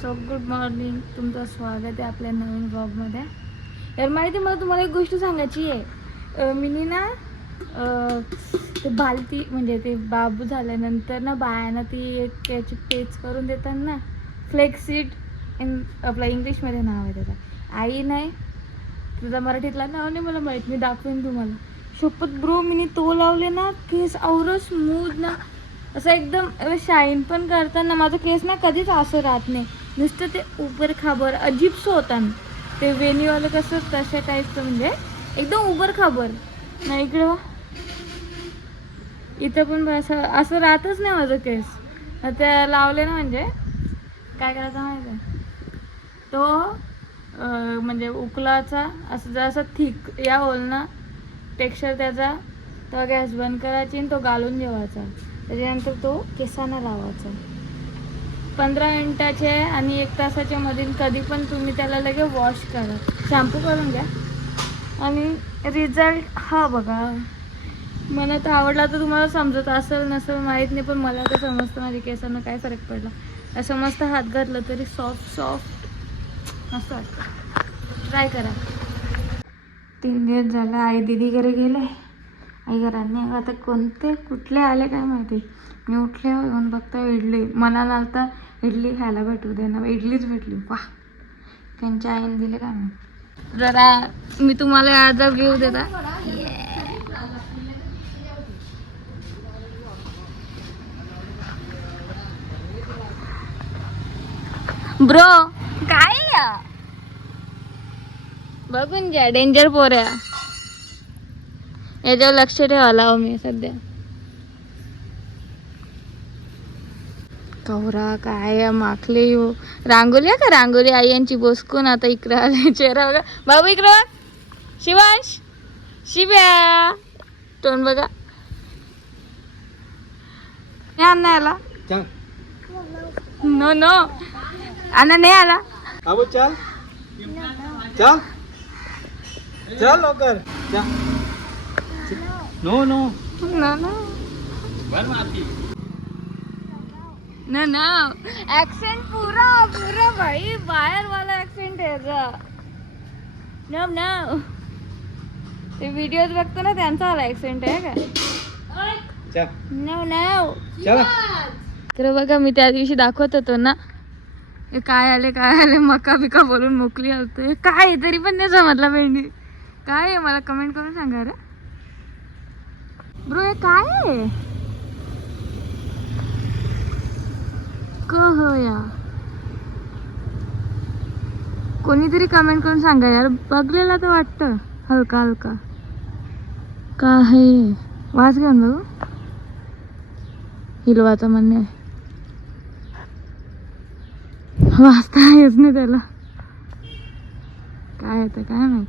So good morning, तुमचं स्वागत आहे आपल्या नवीन ब्लॉगमध्ये. यार माहिती मला तुम्हाला एक गोष्ट सांगायची आहे. मी ना ते बालती म्हणजे ते बाबू झाल्यानंतर ना बायांना ती एक याची पेच करून देतात ना, फ्लेक्सीड आपलं इंग्लिशमध्ये नाव आहे त्याचं. आई नाही, तुझा मराठीतला नाव नाही मला माहीत, मी दाखवेन तुम्हाला. शपथ ब्रो, मी तो लावले ना केस आवरं स्मूथ ना, असं एकदम शाईन पण करताना. माझं केस ना कधीच असं राहत नाही, नुसतं ते उबर खाबर अजीबसं होतं. ते वेणीवालं कसं तशा टाईपचं, म्हणजे एकदम उबर खाबर नाही. इकडं इथं पण असं असं राहतच नाही माझं केस. त्या लावले ना म्हणजे काय करायचं माहिती आहे, तो म्हणजे उकलाचा असं जरासा थिक या होल ना टेक्स्चर त्याचा, तो गॅस बंद करायची आणि तो घालून ठेवायचा. त्याच्यानंतर तो केसांना लावायचा 15 मिनिटाचे आणि 1 तासाच्या मधील कधी पण तुम्ही त्याला लगे वॉश करा, शॅम्पू करून घ्या आणि रिझल्ट हा बघा. मला तर आवडला, तर तुम्हाला समजत असेल नसेल माहीत नाही, पण मला तर समजतं माझ्या केसांना काय फरक पडला. असं मस्त हात घातलं तरी सॉफ्ट सॉफ्ट मस्त वाटतं. ट्राय करा. 3 दिवस झालं आई दीदीकडे गेले, आई घरात नाही. आता कोणते कुठले आले काय माहिती. मी उठले येऊन बघता इडली, मनाला आता इडली खायला भेटू दे ना, इडलीच भेटली. वाह, त्यांच्या आईने दिले का नाही. जरा मी तुम्हाला आज व्ह्यू देता. ब्रो काय या बघून घ्या, डेंजर पोऱ्या. याच्यावर लक्ष ठेवायला हवं मी सध्या. कवरा काय माखले हो, रांगोली का रांगोली आई यांची बसकून. आता इकडे आले, चेहरा बघा बाबू, इकडे बघ. शिवांश, शिव्या, तोंड बघा. नाही आला, नो नो आना नाही आला. अबो चल चल चल लवकर चल. No no no no no no, accent पूरा पूरा भाई, बाहेर वाला ऍक्सेंट आहे. नो नो, ते व्हिडिओज बघतो ना त्यांचा वाला ऍक्सेंट आहे का. चल नो नो चल. तर बघा, मी त्या दिवशी दाखवत होतो ना, हे काय आले मका बिका बोलून मोकली होते. काय आहे तरी पण नाही समजला भेंडी काय आहे. मला कमेंट करून सांगा रे ब्रो, हे काय आहे. हो या, कोणीतरी कमेंट करून सांगा यार, बघलेला तर वाटतं हलका हलका. का आहे वास घेऊन बघू, हिलवाचं म्हणणे आहे. वाचता येत नाही त्याला, काय येतं काय माहित.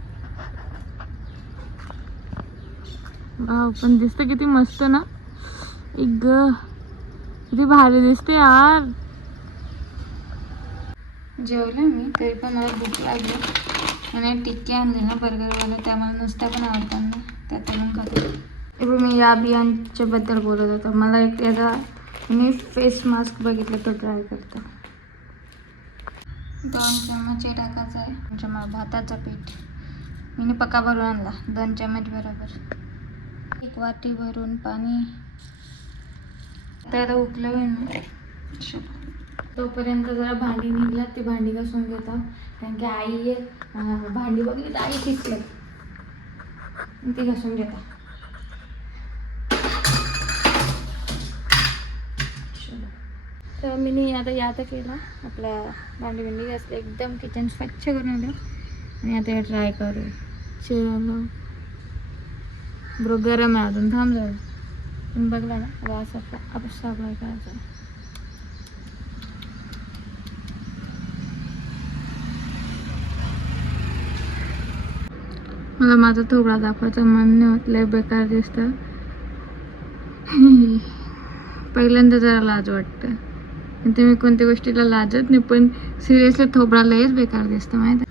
भाव पण दिसतं किती मस्त ना, एक किती भारी दिसते यार. जेवले मी, तरी पण मला भूक लागली आणि टिक्की आणली ना बर्गरवाला, त्यामुळे नुसत्या पण आवडतात ना, त्यात पण खातो. मी या बियांच्या बद्दल बोलत होतो. मला एक त्याचा मी फेस मास्क बघितलं, तो ट्राय करतो. 2 चम्मच टाकायचं आहे भाताचं पीठ. मी पक्का भरून आणला, 2 चम्मच बरोबर. 1 वाटी भरून पाणी. त्याला उकलवून तोपर्यंत जरा भांडी निघला, ती भांडी घासून घेतो. कारण की आई भांडी बघली तर आई शिकले, ती घासून घेता. तर मी आता यात केला आपल्या भांडी घासली, एकदम किचन स्वच्छ करून आलं. आणि आता हे ट्राय करू. चलो ब्रो, गरम आहे अजून, थांब जाऊ. पण बघला ना वास आपला अप्लाय करायचा. मला माझा थोडा दाखवायचं मन नाही होत, लय बेकार दिसतं. पहिल्यांदा जरा लाज वाटतं, ते मी कोणत्या गोष्टीला लाजत नाही, पण सिरियसली थोबडा लयच बेकार दिसतं माहिती.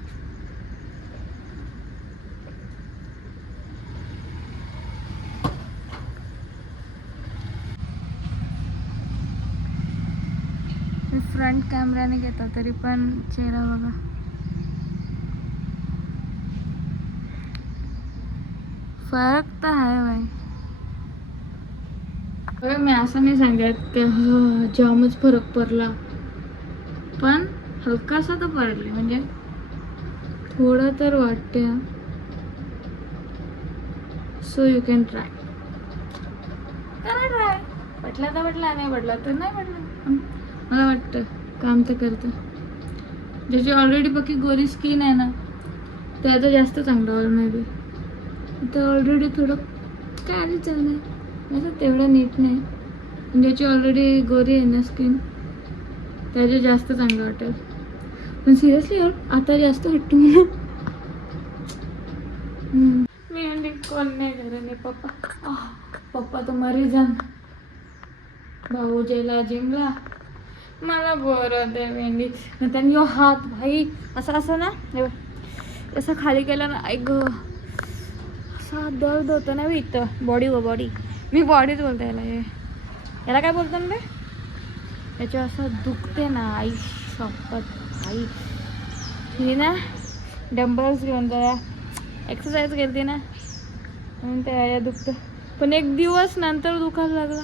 फ्रंट कॅमेऱ्याने घेता तरी पण चेहरा बघा. फरक तर आहे बाई. बघा मी असं नाही सांगत की जामच फरक पडला, पण हलकासा तर पडले, म्हणजे थोडं तर वाटते. So you can try. Try पटला तर पटला, नाही पटला तर नाही पटला. मला वाटतं काम तर करतं. ज्याची ऑलरेडी पक्की गोरी स्किन आहे ना त्याचं जास्त चांगलं होईल मे बी. तर ऑलरेडी थोडं काय चालू आहे असं तेवढं नीट नाही. ज्याची ऑलरेडी गोरी आहे ना स्किन त्याचे जास्त चांगलं वाटेल. पण सिरियसली यार आता जास्त वाटतं मला. मी म्हणजे कोण नाही घरी नाही. पप्पा तर मरी जाण. भाऊ जेला जिमला. मला बरं होते मेहंदी. त्यांनी हात भाई असं ना असं खाली केलं ना ऐक असा दर्द होतं ना. मी इथं बॉडी मी बॉडीच बोलते याला काय बोलतो ना याच्या असं दुखते ना. आई शपथ आई. ही ना डंबल्स घेऊन जरा एक्सरसाइज करते ना म्हणून ते दुखतं. पण एक दिवस नंतर दुखायला लागला.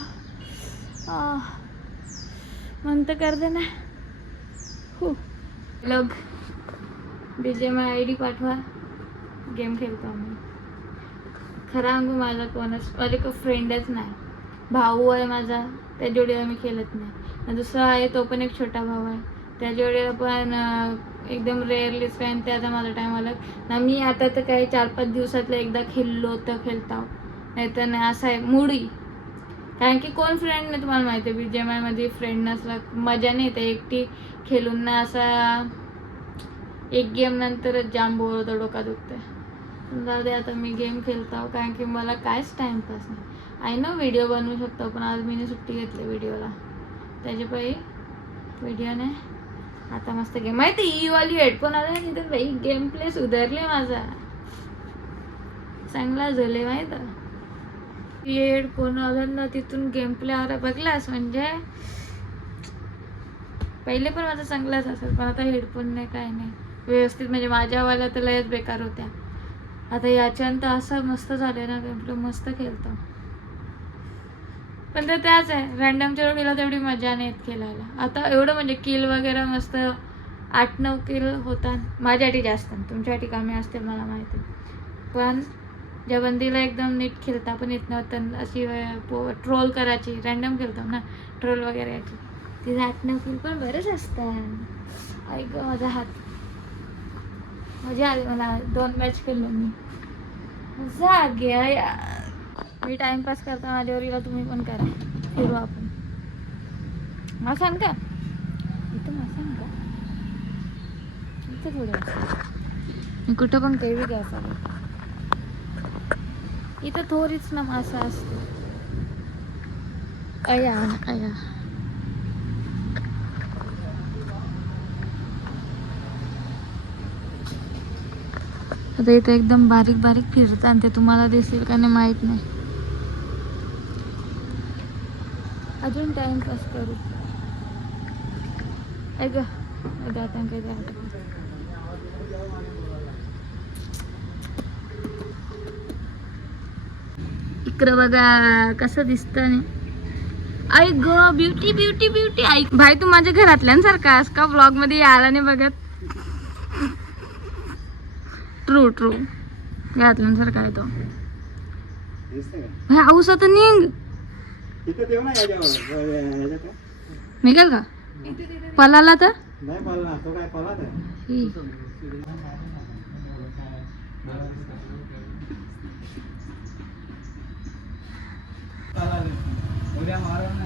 म्हणतं करते ना. लोक BGMI ID पाठवा. गेम खेळतो आम्ही. खरं सांगू माझा माझे काही फ्रेंडच नाही. भाऊ आहे माझा त्या जोडीला मी खेळत नाही. दुसरा आहे तो पण एक छोटा भाऊ आहे त्या जोडीला पण एकदम रेअरलीच काय. त्याचा माझा टाईम आला ना. मी आता तर काही 4-5 दिवसातलं एकदा खेळलो तर खेळता, नाही तर नाही. असं आहे मुडी. कारण की कोण फ्रेंड नाही तुम्हाला माहिती आहे. BGMI मध्ये फ्रेंड नसला मजा नाही येते. एकटी खेळून ना असा एक गेम नंतरच जाम बोर होतं, डोका दुखतं. जाऊ दे आता मी गेम खेळतो कारण की मला काहीच टाईमपास नाही. आय नो व्हिडिओ बनवू शकतो पण आज मी सुट्टी घेतली व्हिडिओला. त्याच्या पायी व्हिडिओ नाही. आता मस्त गेम माहिती ई वाली हेडफोन आला तिथे बाई गेम प्ले सुधारले माझा. चांगला झाले माहित. हेडफोन आला ना तिथून गेम प्ले आला बघलास. म्हणजे पहिले पण माझा चांगलाच असेल पण आता हेडफोन नाही काय नाही व्यवस्थित. म्हणजे माझ्यावाला तर लयच बेकार होत्या. आता याच्यानंतर असं मस्त झालं ना गेम प्ले मस्त खेळतो. पण ते त्याच आहे रँडमच्या जोडीला तेवढी मजा नाही येत खेळायला. आता एवढं म्हणजे किल वगैरे मस्त 8-9 किल होतात माझ्यासाठी जास्त. तुमच्यासाठी कमी असतील मला माहिती. पण ज्या बंदीला एकदम नीट खेळता पण येत नव्हतं अशी ट्रोल करायची. रँडम खेळतो ना ट्रोल वगैरे याची तिथे 8-9 किल पण बरेच असतात. ऐक माझा हात मजा आली. मला 2 मॅच खेळलो मी. मजा आ गया यार. मी टाइमपास करता माझ्यावरीला तुम्ही पण करा. फिरू आपण. मासान का इथं मासान का इथं थोडं मी कुठं पण काही घ्या चालेल. इथं थोडीच ना मासा असतो. अया आता इथं एकदम बारीक बारीक फिरतात आणि ते तुम्हाला दिसेल का नाही माहित नाही. अजून टाइमपास करू. ऐक आता काही इकडं बघा कसं दिसतं नाही. आई ग ब्युटी ब्युटी ब्युटी. ऐक भाई तू माझ्या घरातल्यांसारखा आहेस का व्लॉग मध्ये यायला नाही बघत. ट्रू घरातल्यांसारखा आहे तो. हाऊस आता निघ निघेल का पलाला तर उद्या मारून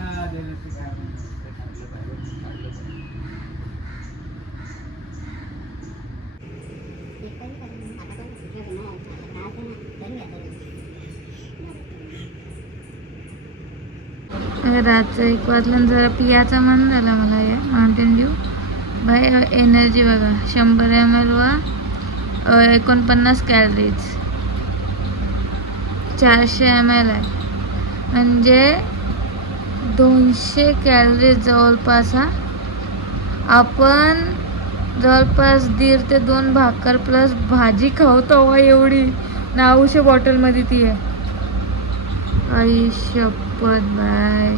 रातचं 1 वाजलं जरा पियाचा मन झाला मला. या माउंटेन ड्यू बाय एनर्जी बघा 100 ml वा 49 कॅलरीज 400 ml आहे म्हणजे 200 कॅलरीज जवळपास. आपण जवळपास 1.5 ते 2 भाकर प्लस भाजी खाऊ तवा एवढी नाऊशे बॉटलमध्ये ती आहे. आई शपथ बाय,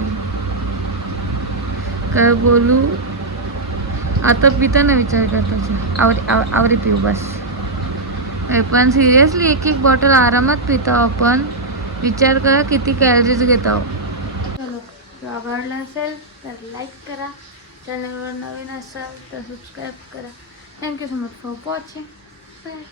काय बोलू आता. पिताना विचार करता आवरी पिऊ बस. पण सिरियसली 1 बॉटल आरामात पितो आपण. विचार करा किती कॅलरीज घेतो. चलो, आवडला असेल तर लाईक करा, चॅनलवर नवीन असाल तर सबस्क्राईब करा. Thank you so much for watching. Bye.